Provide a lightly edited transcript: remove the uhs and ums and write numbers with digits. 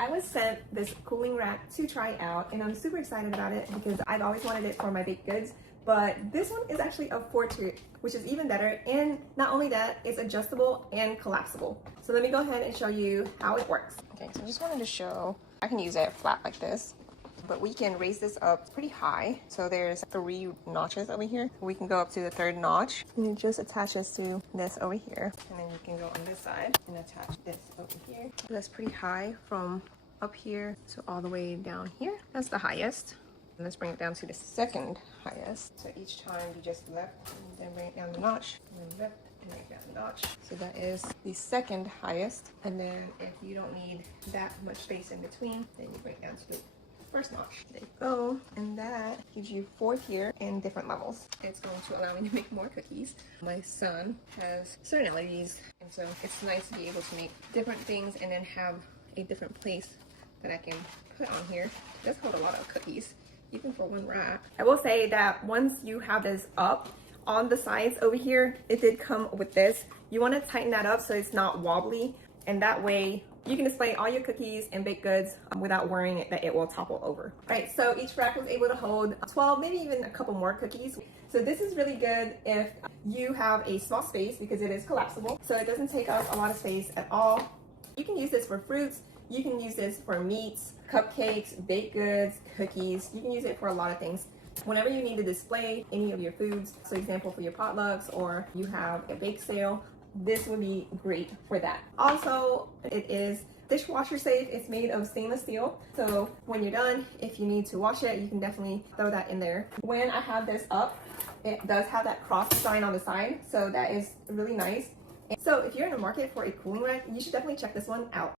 I was sent this cooling rack to try out, and I'm super excited about it because I've always wanted it for my baked goods. But this one is actually a 4-tier, which is even better. And not only that, it's adjustable and collapsible. So let me go ahead and show you how it works. Okay, so I just wanted to show, I can use it flat like this, but we can raise this up pretty high. So there's 3 notches over here. We can go up to the 3rd notch, and it just attaches to this over here. And then you can go on this side and attach this over here. So that's pretty high from up here to all the way down here. That's the highest. And let's bring it down to the 2nd highest. So each time you just lift and then bring it down the notch, and then lift and bring it down the notch. So that is the 2nd highest. And then if you don't need that much space in between, then you bring it down to the 1st notch. There you go. And that gives you 4 tier in different levels. It's going to allow me to make more cookies. My son has certain allergies, and so it's nice to be able to make different things and then have a different place that I can put on here. It does hold a lot of cookies, even for 1 rack. I will say that once you have this up on the sides over here, it did come with this. You want to tighten that up so it's not wobbly, and that way you can display all your cookies and baked goods without worrying that it will topple over. All right, so each rack was able to hold 12, maybe even a couple more cookies. So this is really good if you have a small space because it is collapsible. So it doesn't take up a lot of space at all. You can use this for fruits. You can use this for meats, cupcakes, baked goods, cookies. You can use it for a lot of things. Whenever you need to display any of your foods, so example for your potlucks or you have a bake sale, this would be great for that. Also, it is dishwasher safe. It's made of stainless steel. So when you're done, if you need to wash it, you can definitely throw that in there. When I have this up, it does have that cross sign on the side. So that is really nice. So if you're in the market for a cooling rack, you should definitely check this one out.